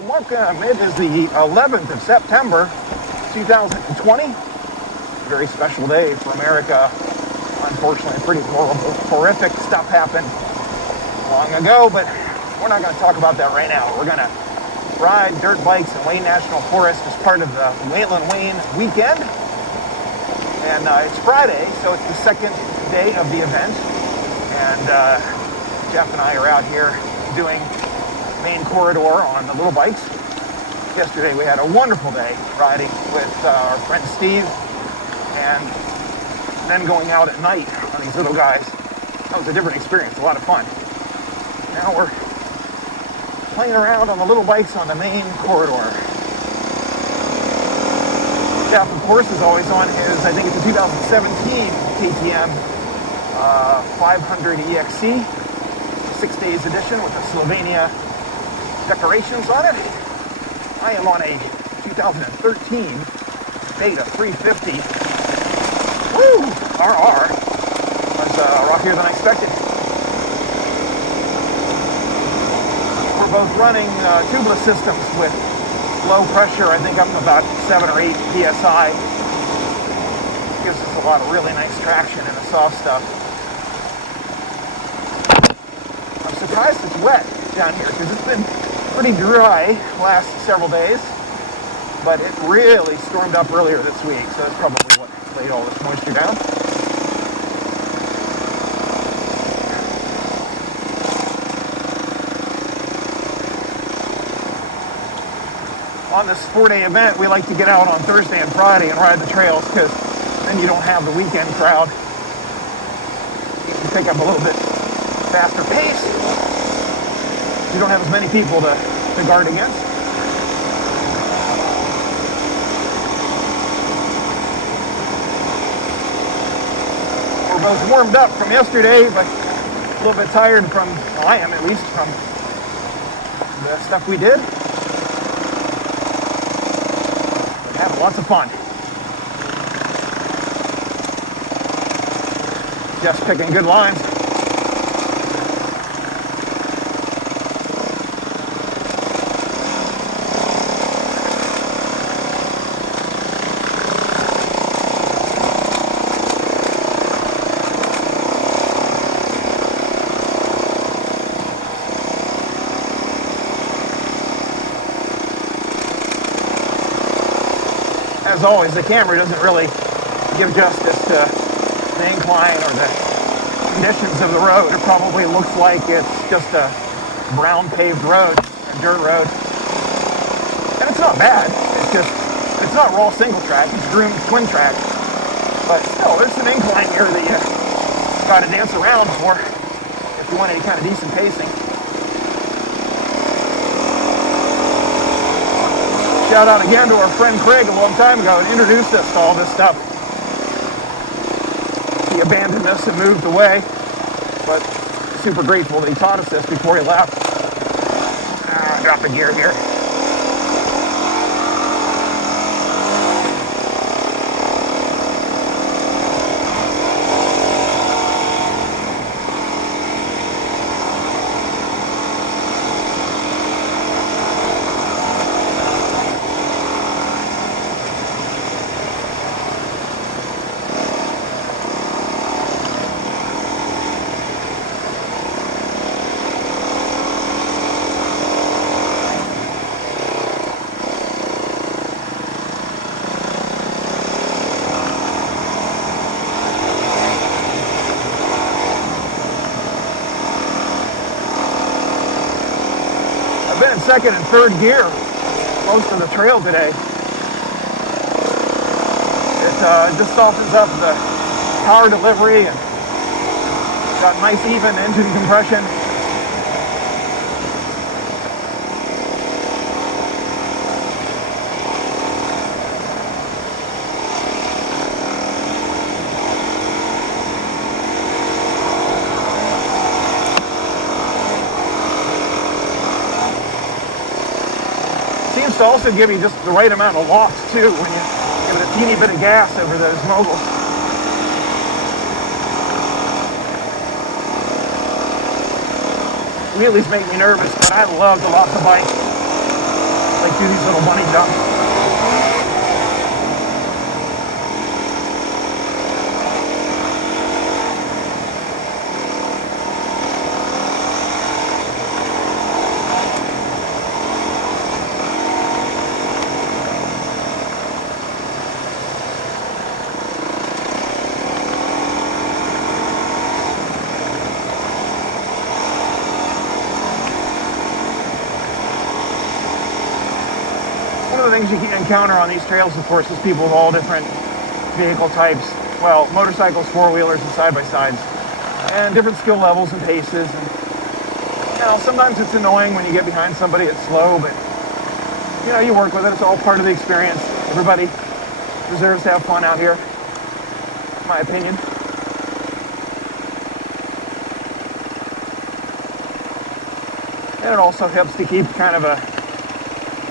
welcome. It is the 11th of September, 2020. Very special day for America. Unfortunately, pretty horrific stuff happened long ago, but we're not going to talk about that right now. We're going to ride dirt bikes in Wayne National Forest as part of the Wayland Wayne weekend. And it's Friday, so it's the second day of the event. And Jeff and I are out here doing main corridor on the little bikes. Yesterday we had a wonderful day riding with our friend Steve, and then going out at night on these little guys. That was a different experience, a lot of fun. Now we're playing around on the little bikes on the main corridor. Jeff, of course, is always on his, I think it's a 2017 KTM 500 EXC, 6 days edition with the Slovenia decorations on it. I am on a 2013 Beta 350. Woo! RR. Was rockier than I expected. We're both running tubeless systems with low pressure, I think up to about 7 or 8 PSI. Gives us a lot of really nice traction in the soft stuff. I'm surprised it's wet down here because it's been pretty dry last several days, but it really stormed up earlier this week, so that's probably what laid all this moisture down. On this 4-day event, we like to get out on Thursday and Friday and ride the trails because then you don't have the weekend crowd. You can pick up a little bit faster pace. You don't have as many people to guard against. We're both warmed up from yesterday, but a little bit tired from, well, I am at least, from the stuff we did. But having lots of fun. Just picking good lines. As always, the camera doesn't really give justice to the incline or the conditions of the road. It probably looks like it's just a brown paved road, a dirt road. And it's not bad. It's not raw single track, it's groomed twin track. But still, there's an incline here that you gotta dance around for if you want any kind of decent pacing. Shout out again to our friend Craig a long time ago and introduced us to all this stuff. He abandoned us and moved away, but super grateful that he taught us this before he left. Drop a gear here. Been in second and third gear most of the trail today. It just softens up the power delivery and got nice even engine compression. Seems to also give you just the right amount of loft too when you give it a teeny bit of gas over those moguls. Wheelies make me nervous, but I love the lots of bike. do these little bunny jumps. One of the things you can encounter on these trails, of course, is people with all different vehicle types. Well, motorcycles, four-wheelers, and side-by-sides. And different skill levels and paces. And, you know, sometimes it's annoying when you get behind somebody that's slow, but, you know, you work with it. It's all part of the experience. Everybody deserves to have fun out here, in my opinion. And it also helps to keep kind of a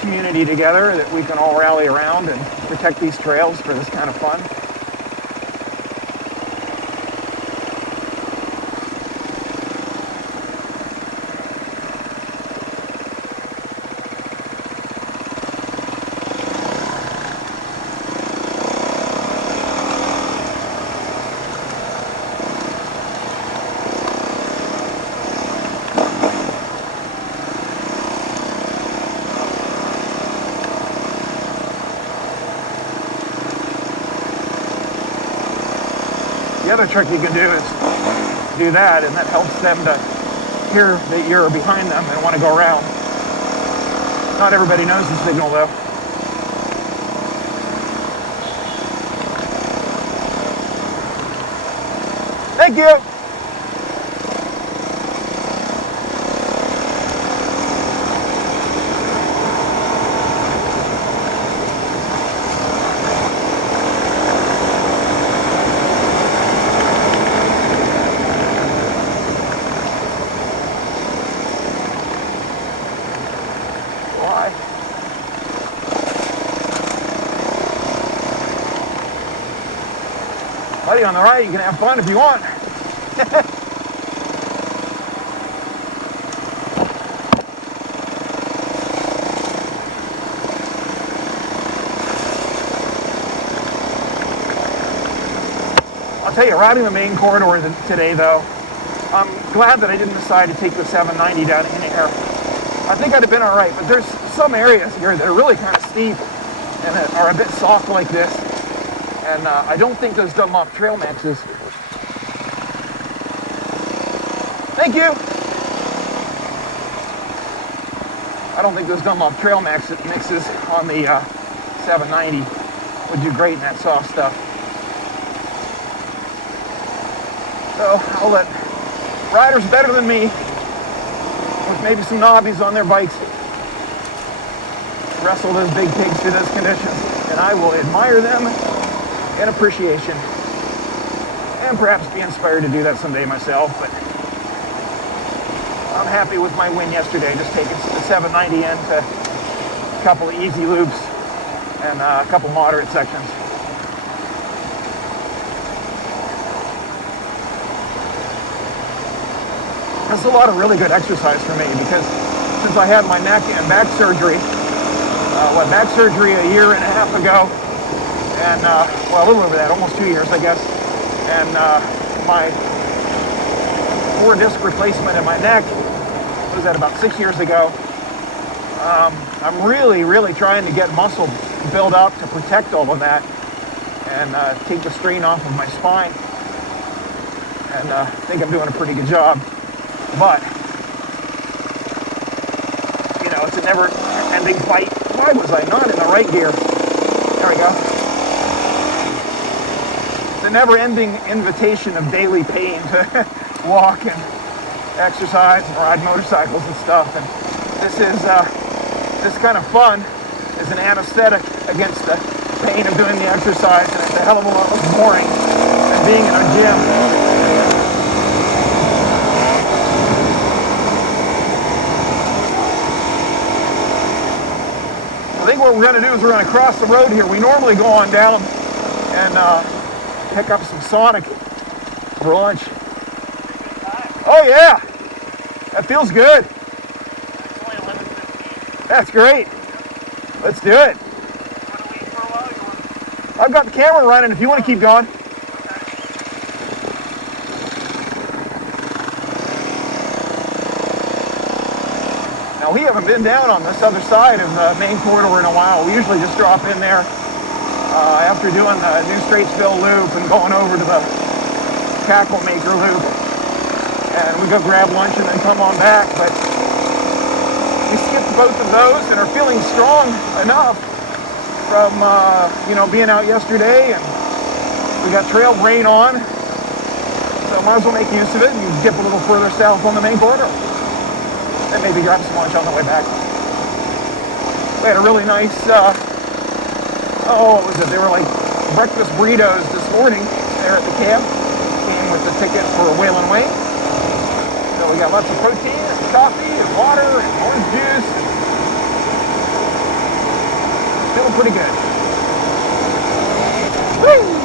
community together that we can all rally around and protect these trails for this kind of fun. The other trick you can do is do that, and that helps them to hear that you're behind them and want to go around. Not everybody knows the signal, though. Thank you. Buddy, on the right, you can have fun if you want. I'll tell you, riding the main corridor today, though, I'm glad that I didn't decide to take the 790 down in here. I think I'd have been all right, but there's some areas here that are really kind of steep and are a bit soft like this. And I don't think those Dunlop Trail Mixes. Thank you. I don't think those Dunlop Trail Mixes on the 790 would do great in that soft stuff. So I'll let riders better than me, with maybe some knobbies on their bikes, wrestle those big pigs through those conditions, and I will admire them in appreciation, and perhaps be inspired to do that someday myself. But I'm happy with my win yesterday, just taking the 790 into a couple of easy loops and a couple moderate sections. That's a lot of really good exercise for me, because since I had my neck and back surgery, back surgery a year and a half ago, and well, a little over that, almost 2 years, I guess. And my 4-disc replacement in my neck was that about 6 years ago. I'm really trying to get muscle built up to protect all of that and take the strain off of my spine. And I think I'm doing a pretty good job. But, you know, it's a never-ending fight. Why was I not in the right gear? There we go. The never-ending invitation of daily pain to walk and exercise and ride motorcycles and stuff. And this kind of fun is an anesthetic against the pain of doing the exercise, and it's a hell of a lot less boring than being in a gym. I think what we're going to do is we're going to cross the road here. We normally go on down and pick up some Sonic for lunch. Oh yeah, that feels good. It's only 11:15. That's great. Let's do it. I've got the camera running if you want to keep going. Now, we haven't been down on this other side of the main corridor in a while. We usually just drop in there after doing the New Straitsville loop and going over to the Cackle Maker loop. And we go grab lunch and then come on back. But we skipped both of those and are feeling strong enough from being out yesterday, and we got trail brain on, so might as well make use of it and dip a little further south on the main corridor and maybe grab some lunch on the way back. We had a really nice what was it, they were like breakfast burritos this morning there at the camp. Came with the ticket for Whalen Way, so we got lots of protein and coffee and water and orange juice. Feeling pretty good. Woo!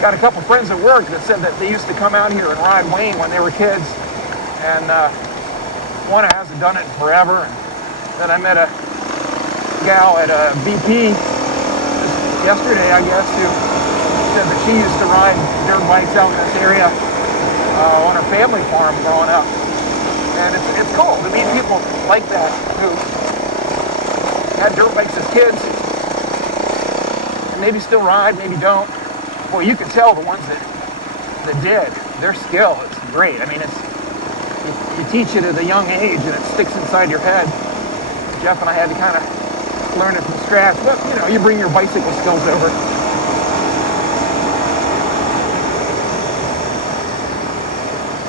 Got a couple friends at work that said that they used to come out here and ride Wayne when they were kids, and one hasn't done it in forever. And then I met a gal at a BP yesterday, I guess, who said that she used to ride dirt bikes out in this area on her family farm growing up. And it's cool to meet people like that who had dirt bikes as kids and maybe still ride, maybe don't. Well, you can tell the ones that did, their skill is great. I mean, you teach it at a young age and it sticks inside your head. Jeff and I had to kind of learn it from scratch, but you bring your bicycle skills over.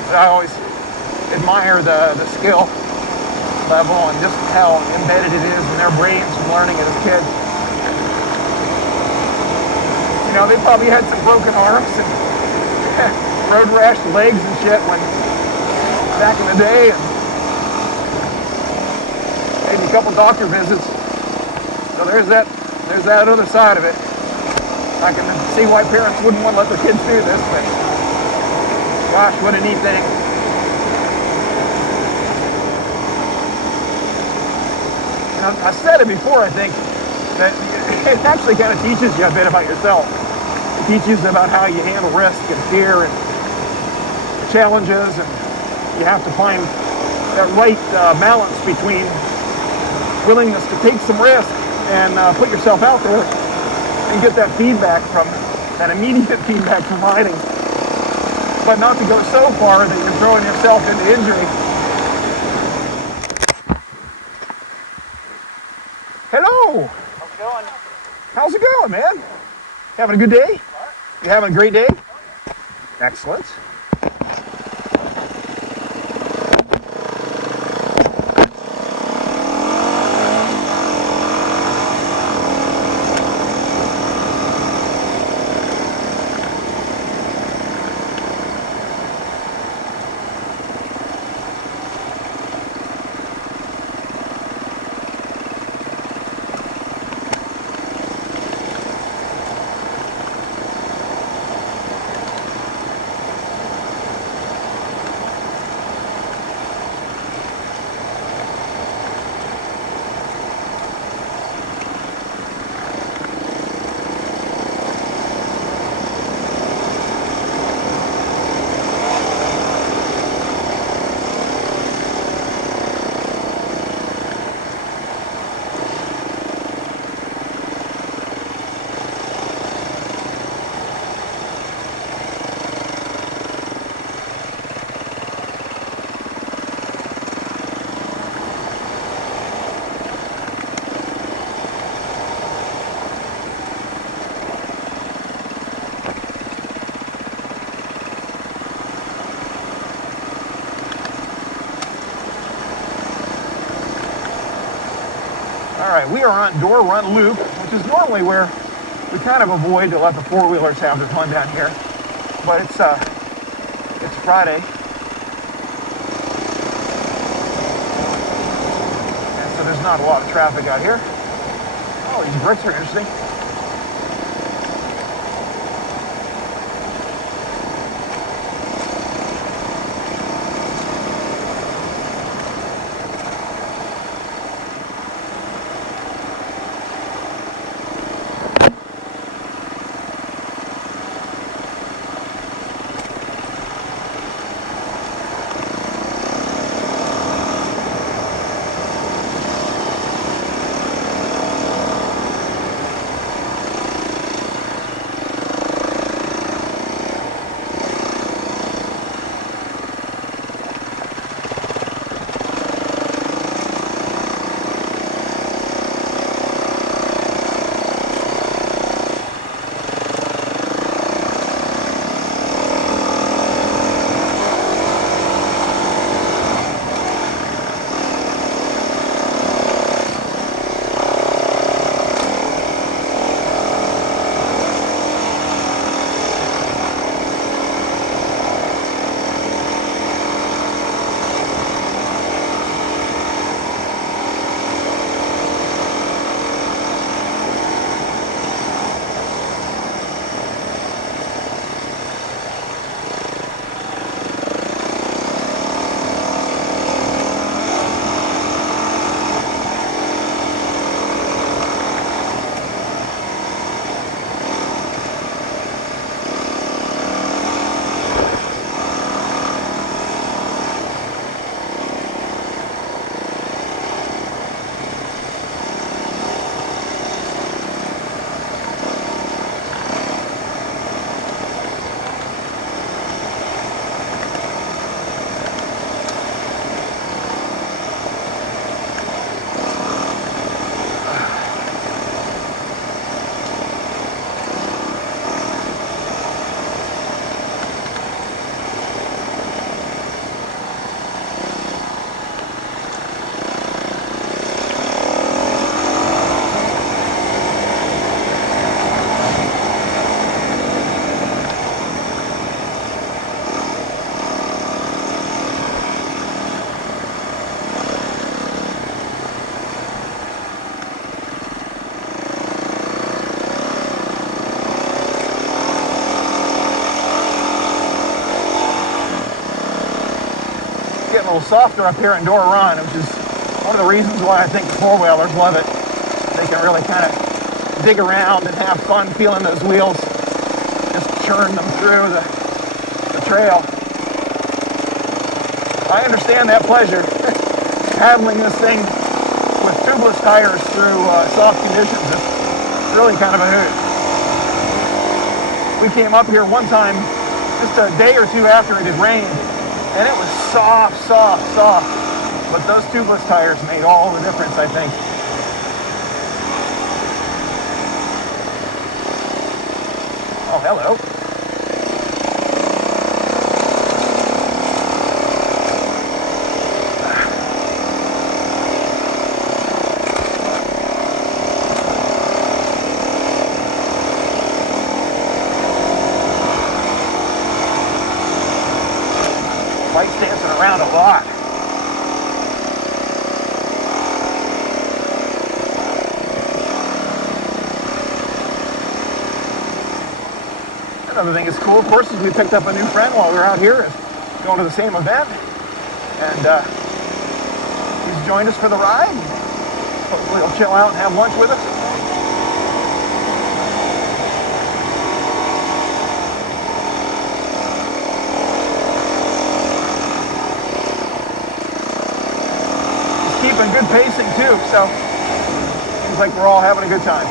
But I always admire the skill level and just how embedded it is in their brains from learning it as kids. They probably had some broken arms and road rash legs and shit when back in the day, and maybe a couple doctor visits. So there's that other side of it. I can see why parents wouldn't want to let their kids do this, but gosh, what a neat thing. I said it before, I think, that it actually kind of teaches you a bit about yourself. It teaches you about how you handle risk and fear and challenges, and you have to find that right balance between willingness to take some risk and put yourself out there and get that feedback that immediate feedback from riding, but not to go so far that you're throwing yourself into injury. Hello! How's it going? How's it going, man? Having a good day? You having a great day? Excellent. All right, we are on Door Run Loop, which is normally where we kind of avoid to let the four-wheelers have their fun down here. But it's Friday, and so there's not a lot of traffic out here. Oh, these bricks are interesting. Getting a little softer up here in Door Run, which is one of the reasons why I think four-wheelers love it. They can really kind of dig around and have fun feeling those wheels, just churn them through the trail. I understand that pleasure. Paddling this thing with tubeless tires through soft conditions is really kind of a hoot. We came up here one time just a day or two after it had rained, and it was soft. But those tubeless tires made all the difference, I think. Oh, hello. White's dancing around a lot. Another thing that's cool, of course, is we picked up a new friend while we were out here, going to the same event, and he's joined us for the ride. Hopefully he'll chill out and have lunch with us. Keeping good pacing too, so seems like we're all having a good time.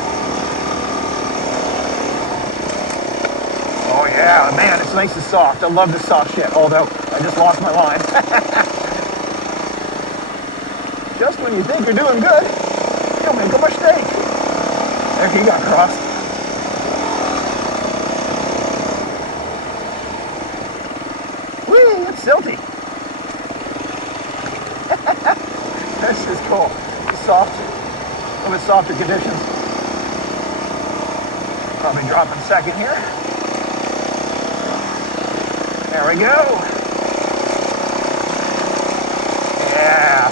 Oh yeah, man, it's nice and soft. I love this soft shit, although I just lost my line. Just when you think you're doing good, you'll make a mistake. There, he got crossed. Whee, it's silty. This is cool. It's soft, a little bit softer conditions. Probably dropping second here. There we go. Yeah.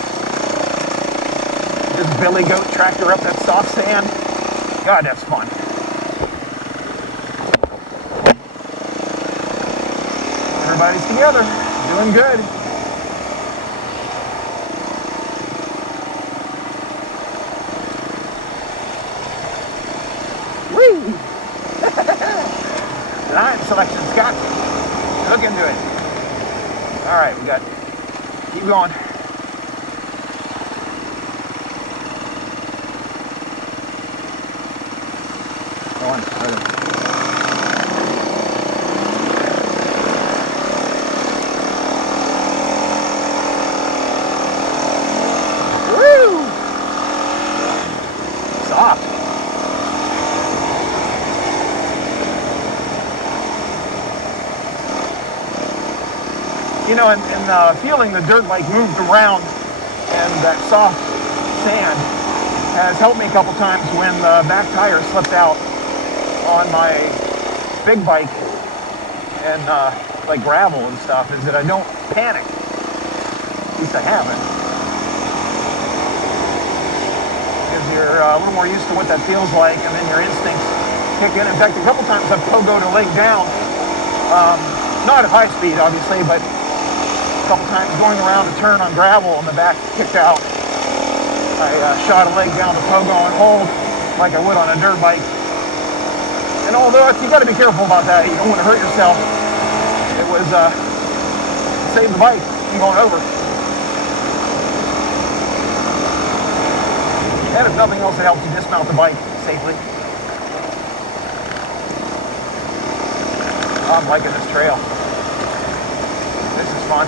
Just billy goat tractor up that soft sand. God, that's fun. Everybody's together, doing good. Whee! Line selection, Scott. Look into it. All right, we got, keep going. Go on. Woo! Soft. You know, and feeling the dirt bike moved around and that soft sand has helped me a couple times when the back tire slipped out on my big bike and like gravel and stuff, is that I don't panic. At least I haven't. Because you're a little more used to what that feels like, and then your instincts kick in. In fact, a couple times I've pogoed a leg down. Not at high speed, obviously, but a couple times going around a turn on gravel and the back kicked out. I shot a leg down the pogo and hold like I would on a dirt bike. And although you got to be careful about that, you don't want to hurt yourself. It was save the bike from going over. And if nothing else, it helps you dismount the bike safely. I'm liking this trail. This is fun.